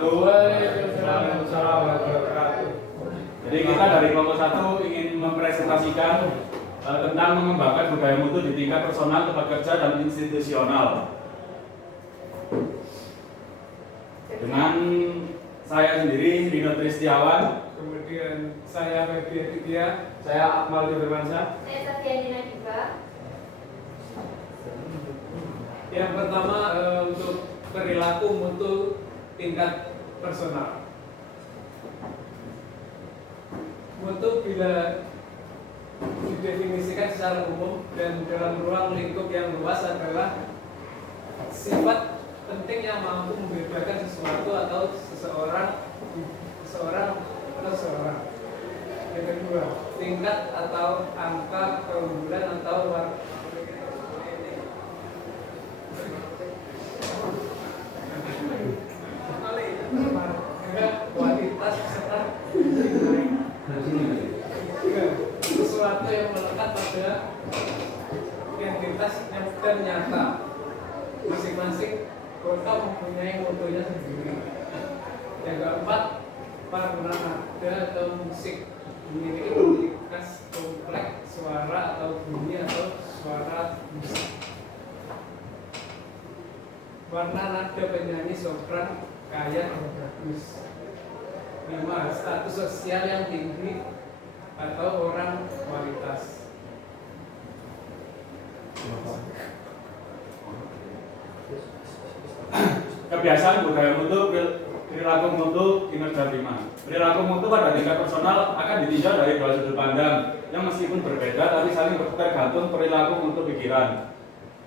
wabarakatuh. Waalaikumsalam warahmatullahi wabarakatuh. Jadi kita dari kelompok 1 ingin mempresentasikan tentang mengembangkan budaya mutu di tingkat personal, tempat kerja, dan institusional. Dengan saya sendiri, Rino Tristiawan. Kemudian saya Febi Aditya, saya Akmal Firmansyah. Saya Safianina juga. Yang pertama untuk perilaku mutu tingkat personal. Mutu bila didefinisikan secara umum dan dalam ruang lingkup yang luas adalah sifat penting yang mampu membedakan sesuatu atau seseorang. Yang kedua, tingkat atau angka keunggulan atau kualitas serta nilai. Sesuatu yang melekat pada identitas dan nyata. Masing-masing kota mempunyai mutunya sendiri. Yang keempat, warna nada atau musik memiliki identitas kompleks suara atau bunyi atau suara musik. Warna nada penyanyi sopran kaya dan bagus. 5. Status sosial yang tinggi atau orang kualitas. Kebiasaan budaya mutu, perilaku mutu, kinerja prima. Perilaku mutu pada tingkat personal akan ditinjau dari dua sudut pandang yang meskipun berbeda tapi saling tergantung perilaku mutu pikiran.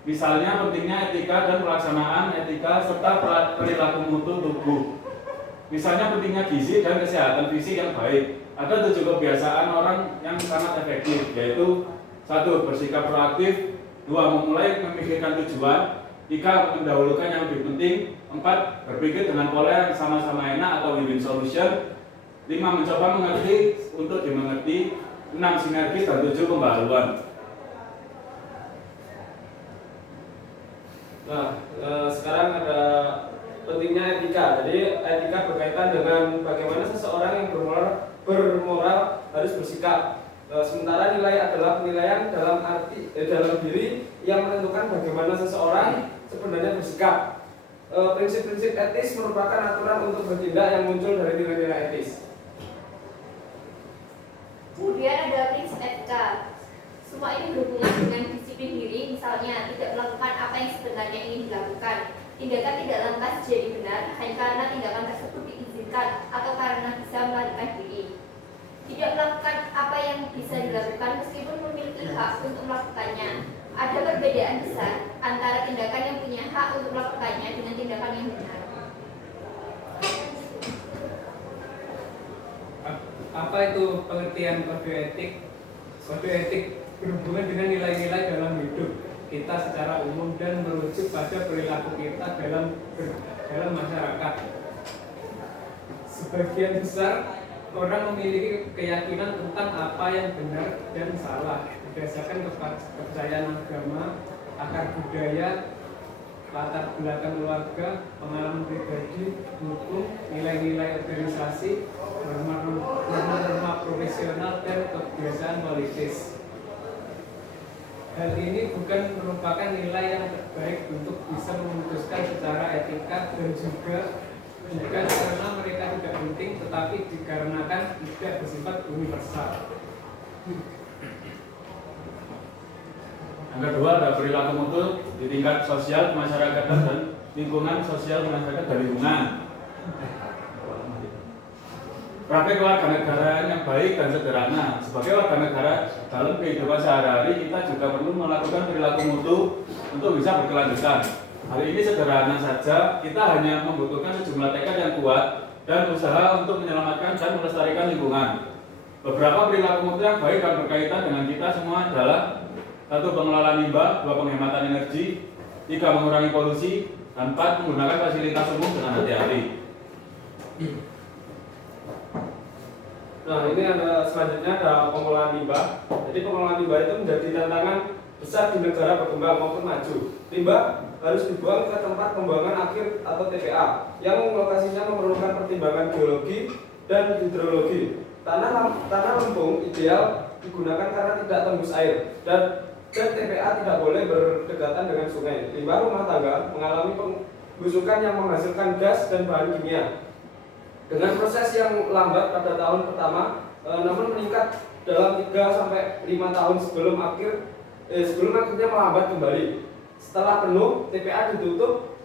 Misalnya pentingnya etika dan pelaksanaan etika serta perilaku mutu tubuh. Misalnya pentingnya gizi dan kesehatan fisik yang baik. Ada 7 kebiasaan orang yang sangat efektif, yaitu 1. Bersikap proaktif, 2. Memulai memikirkan tujuan, 3. Mendahulukan yang lebih penting, 4. Berpikir dengan pola yang sama-sama enak atau win-win solution, 5. Mencoba mengerti untuk dimengerti, 6. Sinergis, dan 7. Pembaharuan. Nah, sekarang ada pentingnya etika. Jadi etika berkaitan dengan bagaimana seseorang yang bermoral harus bersikap. Sementara nilai adalah penilaian dalam diri yang menentukan bagaimana seseorang sebenarnya bersikap. Prinsip-prinsip etis merupakan aturan untuk bertindak yang muncul dari nilai-nilai etis. Kemudian ada prinsip etika. Semua ini berhubungan dengan disiplin diri, misalnya tidak melakukan apa yang sebenarnya ingin dilakukan. Tindakan tidak lantas jadi benar hanya karena tindakan tersebut diizinkan atau karena bisa melarikan diri. Tidak melakukan apa yang bisa dilakukan meskipun memiliki hak untuk melakukannya. Ada perbedaan besar antara tindakan yang punya hak untuk melakukannya dengan tindakan yang benar. Apa itu pengertian kode etik? Kode etik berhubungan dengan nilai-nilai dalam hidup kita secara umum dan merujuk pada perilaku kita dalam masyarakat. Sebagian besar orang memiliki keyakinan tentang apa yang benar dan salah berdasarkan kepercayaan agama, akar budaya, latar belakang keluarga, pengalaman pribadi, hukum, nilai-nilai organisasi, norma profesional, dan kebiasaan politis. Hal ini bukan merupakan nilai yang terbaik untuk bisa memutuskan secara etika dan juga bukan karena mereka tidak penting, tetapi dikarenakan tidak bersifat universal. Yang kedua ada perilaku mutu di tingkat sosial kemasyarakatan dan lingkungan sosial masyarakat dan lingkungan. Praktek warganegaraan yang baik dan sederhana. Sebagai warga negara dalam kehidupan sehari-hari kita juga perlu melakukan perilaku mutu untuk bisa berkelanjutan. Hal ini sederhana saja, kita hanya membutuhkan sejumlah tekad yang kuat dan usaha untuk menyelamatkan dan melestarikan lingkungan. Beberapa perilaku mutu yang baik dan berkaitan dengan kita semua adalah 1. Pengelolaan limbah, 2. Penghematan energi, 3. Mengurangi polusi, dan 4. Menggunakan fasilitas umum dengan hati-hati. Nah, ini ada selanjutnya ada pengolahan limbah. Jadi pengolahan limbah itu menjadi tantangan besar di negara berkembang maupun maju. Limbah harus dibuang ke tempat pembuangan akhir atau TPA yang lokasinya memerlukan pertimbangan geologi dan hidrologi. Tanah lempung ideal digunakan karena tidak tembus air dan TPA tidak boleh berdekatan dengan sungai. Limbah rumah tangga mengalami pembusukan yang menghasilkan gas dan bahan kimia. Dengan proses yang lambat pada tahun pertama, namun meningkat dalam 3-5 tahun sebelum akhirnya melambat kembali. Setelah penuh, TPA ditutup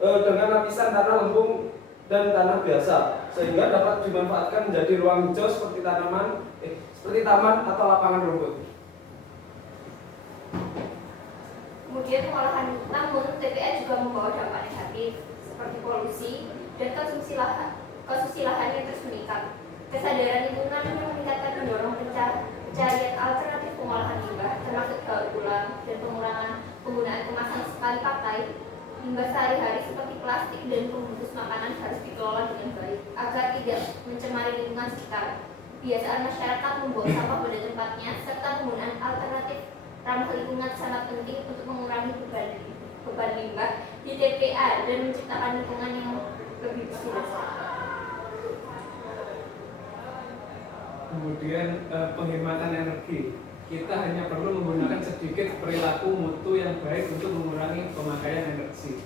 dengan lapisan tanah lempung dan tanah biasa, sehingga dapat dimanfaatkan menjadi ruang hijau seperti taman atau lapangan rumput. Kemudian pengolahan, namun TPA juga membawa dampak negatif seperti polusi dan konsumsi lahan yang terus meningkat. Kesadaran lingkungan yang meningkatkan mendorong pencarian alternatif pengolahan limbah, termasuk daur ulang dan pengurangan penggunaan kemasan sekali pakai. Limbah sehari-hari seperti plastik dan pembungkus makanan harus dikelola dengan baik agar tidak mencemari lingkungan sekitar. Kebiasaan masyarakat membuang sampah pada tempatnya serta penggunaan alternatif ramah lingkungan sangat penting untuk mengurangi beban limbah di TPA dan menciptakan lingkungan yang lebih bersih. Kemudian penghematan energi. Kita hanya perlu menggunakan sedikit perilaku mutu yang baik untuk mengurangi pemakaian energi.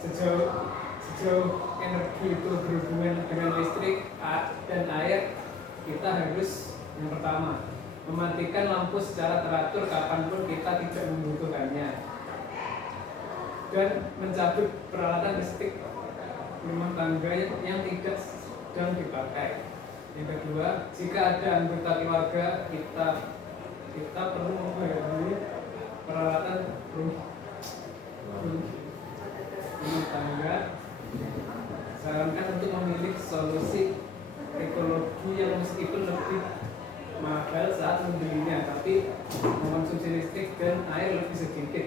Sejauh energi itu berhubungan dengan listrik dan air, kita harus yang pertama mematikan lampu secara teratur kapanpun kita tidak membutuhkannya, dan mencabut peralatan listrik rumah tangga yang tidak sedang dipakai. Yang kedua, jika ada anggota keluarga kita perlu membayari peralatan rumah tangga. Sarankan untuk memilih solusi ekologi yang meskipun lebih mahal saat membelinya, tapi mengkonsumsi listrik dan air lebih sedikit.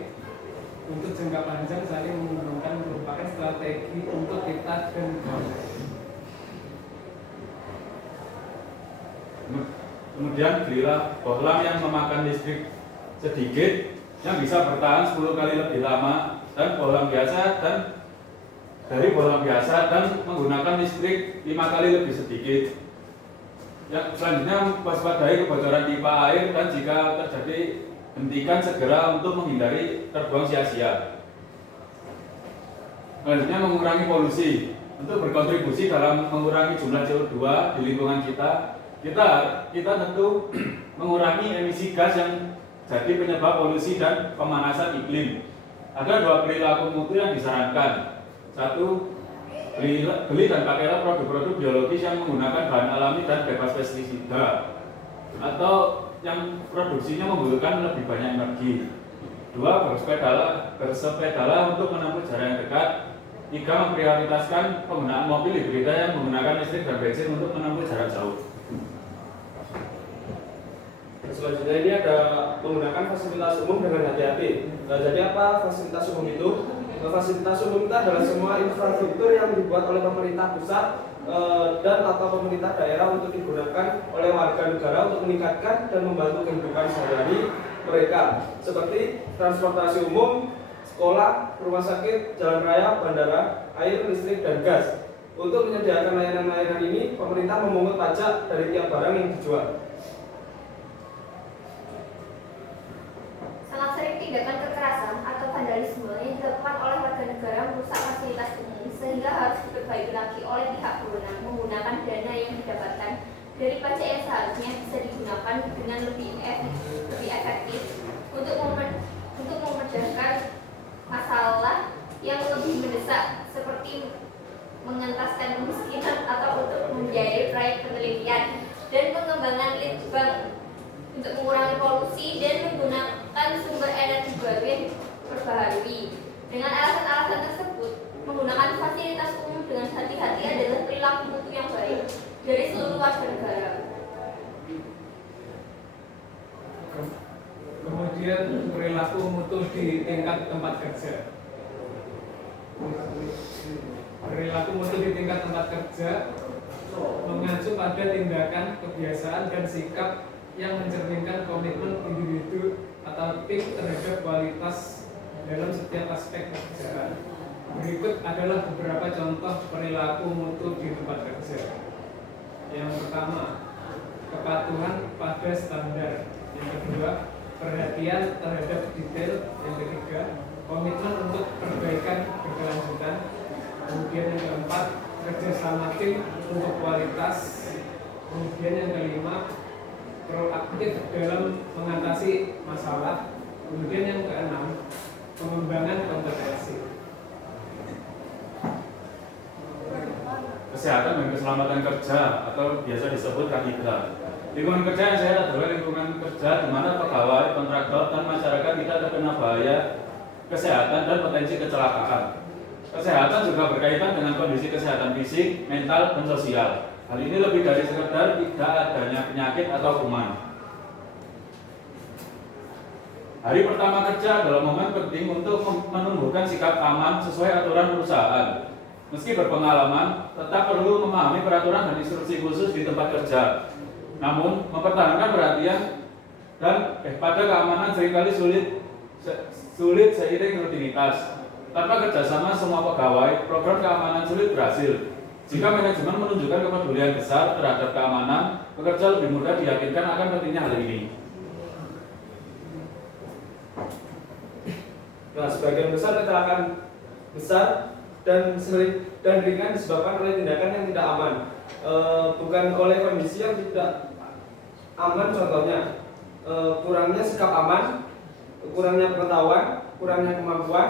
Untuk jangka panjang saling menguntungkan merupakan strategi untuk kita dan negara. Kemudian belilah bohlam yang memakan listrik sedikit yang bisa bertahan 10 kali lebih lama dan bohlam biasa dan menggunakan listrik 5 kali lebih sedikit. Yang selanjutnya waspadai kebocoran pipa air dan jika terjadi hentikan segera untuk menghindari terbuang sia-sia. Selanjutnya mengurangi polusi. Untuk berkontribusi dalam mengurangi jumlah CO2 di lingkungan kita tentu mengurangi emisi gas yang jadi penyebab polusi dan pemanasan iklim. Ada 2 perilaku mutu yang disarankan. 1. Beli dan pakailah produk-produk biologis yang menggunakan bahan alami dan bebas pestisida, atau yang produksinya membutuhkan lebih banyak energi. 2. Bersepedalah untuk menempuh jarak yang dekat. 3. Memprioritaskan penggunaan mobil hibrida yang menggunakan listrik dan bensin untuk menempuh jarak jauh. Selanjutnya ini ada menggunakan fasilitas umum dengan hati-hati. Jadi apa fasilitas umum itu? Fasilitas umum itu adalah semua infrastruktur yang dibuat oleh pemerintah pusat dan atau pemerintah daerah untuk digunakan oleh warga negara untuk meningkatkan dan membantu kehidupan sehari-hari mereka, seperti transportasi umum, sekolah, rumah sakit, jalan raya, bandara, air, listrik, dan gas. Untuk menyediakan layanan-layanan ini, pemerintah memungut pajak dari tiap barang yang dijual. Sangat sering tindakan kekerasan atau vandalisme yang dilakukan oleh warga negara merusak fasilitas umum, sehingga harus diperbaiki lagi oleh pihak berwenang menggunakan dana yang didapatkan dari pajak yang seharusnya bisa digunakan dengan lebih efektif untuk memecahkan masalah yang lebih mendesak seperti mengentaskan kemiskinan atau untuk membiayai proyek penelitian dan pengembangan litbang untuk mengurangi polusi dan menggunakan sumber energi baru yang terbaharui. Dengan alasan-alasan tersebut, menggunakan fasilitas umum dengan hati-hati adalah perilaku mutu yang baik dari seluruh warga negara. Kemudian perilaku mutu di tingkat tempat kerja. Perilaku mutu di tingkat tempat kerja mengacu pada tindakan, kebiasaan, dan sikap yang mencerminkan komitmen individu atau penting terhadap kualitas dalam setiap aspek pekerjaan. Berikut adalah beberapa contoh perilaku mutu di tempat kerja. Yang pertama, kepatuhan pada standar. Yang kedua, perhatian terhadap detail. Yang ketiga, komitmen untuk perbaikan berkelanjutan. Kemudian yang keempat, kerjasama tim untuk kualitas. Kemudian yang kelima, proaktif dalam mengatasi masalah. Kemudian yang keenam, pengembangan kompetensi. Kesehatan dan keselamatan kerja atau biasa disebut K3. Lingkungan kerja yang sehat adalah lingkungan kerja di mana pegawai, kontraktor, dan masyarakat tidak terkena bahaya kesehatan dan potensi kecelakaan. Kesehatan juga berkaitan dengan kondisi kesehatan fisik, mental, dan sosial. Hal ini lebih dari sekedar tidak adanya penyakit atau kuman. Hari pertama kerja adalah momen penting untuk menumbuhkan sikap aman sesuai aturan perusahaan. Meski berpengalaman, tetap perlu memahami peraturan dan instruksi khusus di tempat kerja. Namun, mempertahankan perhatian dan pada keamanan seringkali sulit seiring rutinitas. Tanpa kerjasama semua pegawai, program keamanan sulit berhasil. Jika manajemen menunjukkan kepedulian besar terhadap keamanan, pekerja lebih mudah diyakinkan akan pentingnya hal ini. Nah, sebagian besar kecelakaan besar dan ringan disebabkan oleh tindakan yang tidak aman, bukan oleh kondisi yang tidak aman. Contohnya, kurangnya sikap aman, kurangnya pengetahuan, kurangnya kemampuan,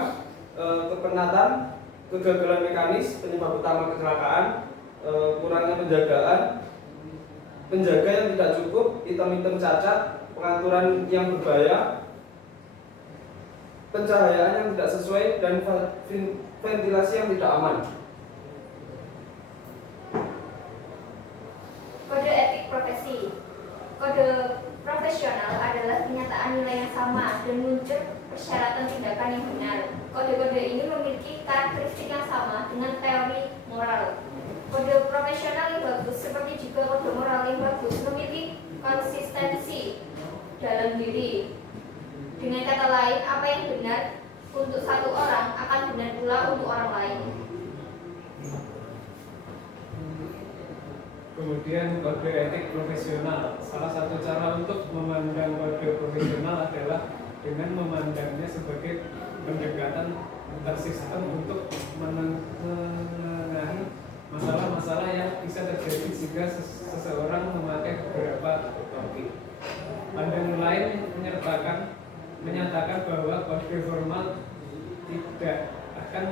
kepenatan, kegagalan mekanis penyebab utama kecelakaan, kurangnya penjaga yang tidak cukup, item-item cacat, pengaturan yang berbahaya, pencahayaan yang tidak sesuai, dan ventilasi yang tidak aman. Kode etik profesi. Kode profesional adalah kenyataan nilai yang sama dan muncul persyaratan tindakan yang benar. Kode-kode ini memiliki karakteristik yang sama dengan teori moral. Kode profesional yang bagus, seperti juga kode moral yang bagus, memiliki konsistensi dalam diri. Dengan kata lain, apa yang benar untuk satu orang akan benar pula untuk orang lain. Kemudian kode etik profesional. Salah satu cara untuk memandang kode profesional adalah dengan memandangnya sebagai pendekatan tersistem untuk menengahi masalah-masalah yang bisa terjadi jika seseorang memakai beberapa topik. Pandangan lain menyatakan bahwa kode formal tidak akan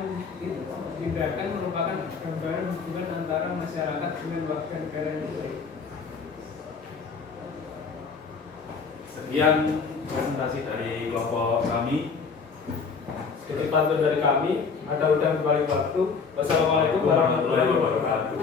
merupakan gambaran hubungan antara masyarakat dengan warga negara yang baik. Sekian presentasi dari kelompok kami. Sedikit pantun dari kami. Ada udang di balik waktu. Wassalamualaikum warahmatullahi wabarakatuh.